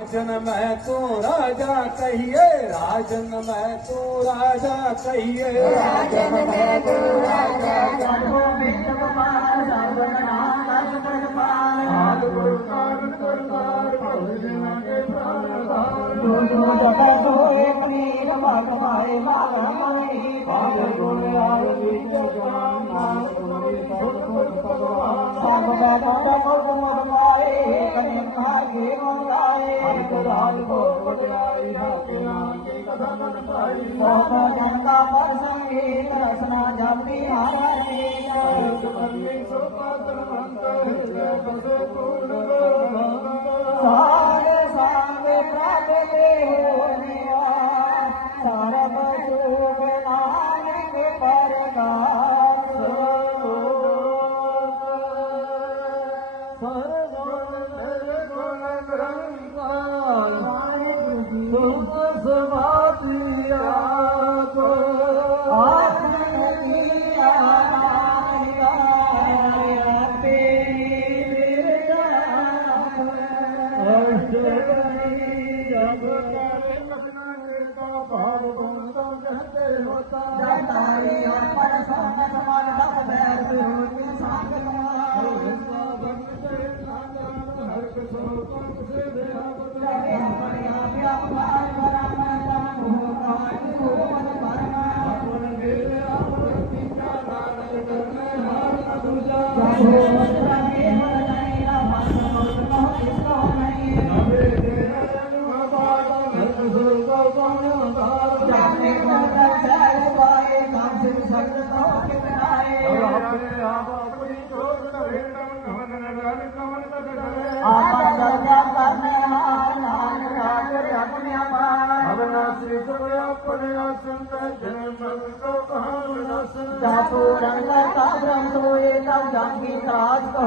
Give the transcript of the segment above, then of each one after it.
राजन मैं तो राजा कहिए राजन मैं तो राजा कहिए राजन मैं तो राजा مها بابا هاي خدا کو نه آروي چيک ما نال سوئي سد پر پر سڀ باد تڪو مڏو مڏو آي هه سنڀار گهيرو آي مٿي رهي ٿو بول آي هاكيان کي ڪهاڻي سنڀاري مها بابا دنتا پر سهيت رسنا جاندي آوهي جو سوالیاں جو آکھے کو تینیاں ناں ہن دا یار پییرے دا ہشکرے جو کرے کنا کرتا بھاو بھنتا وار بار اپنا पंजो सुठा जंगी राजो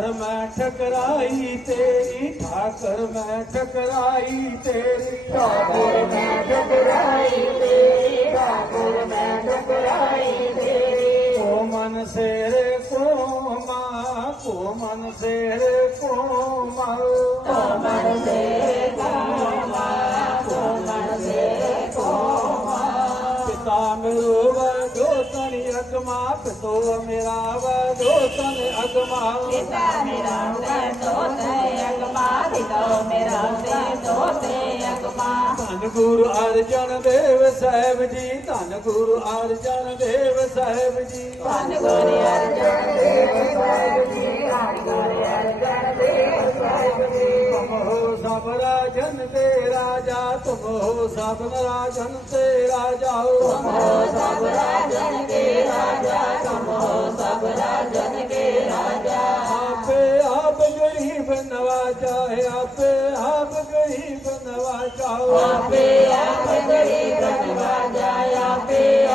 ਠਾਕਰ ਮੈਂ ਠਕਰਾਈ ਤੇਰੀ ਠਾਕਰ ਮੈਂ ਠਕਰਾਈ ਤੇਰੀ ਠਾਕਰ ਮੈਂ ਠਕਰਾਈ ਤੇਰੀ ਠਾਕਰ ਮੈਂ ਠਕਰਾਈ ਤੇਰੀ ਕੋ ਮਨ ਸੇਰੇ ਕੋ ਮਾ ਕੋ ਮਨ ਸੇਰੇ ਕੋ ਮਾ आप तो मेरा वधोतन धन गुरु अर्जन देव साहेब जी धन गुरु अर्जन देव साहब जी धन गुरु अर्जन देव साहेब जी जी तुम हो सब राजन ते राजा तुम हो सब राजन ते राजा हो सब राजन ते राजा जाए आप आप गही बनवा जाओ आप आप गही बनवा जाए आप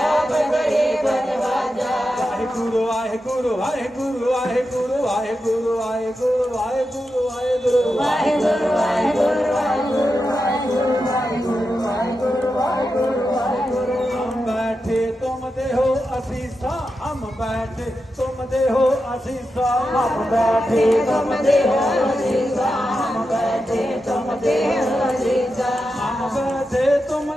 आप गही बनवा जाए वाहे गुरु वाहे गुरु वाहे गुरु वाहे गुरु वाहे गुरु वाहे गुरु वाहे गुरु वाहे गुरु वाहे गुरु वाहे गुरु वाहे गुरु वाहे गुरु वाहे गुरु वाहे गुरु वाहे गुरु वाहे गुरु हम बैठे तुम दे हो असीसा हम बैठे तुम गमदे हो असीसा हम बैठे गमदे हो असीसा हम बैठे गमदे हो असीसा हम बैठे तुम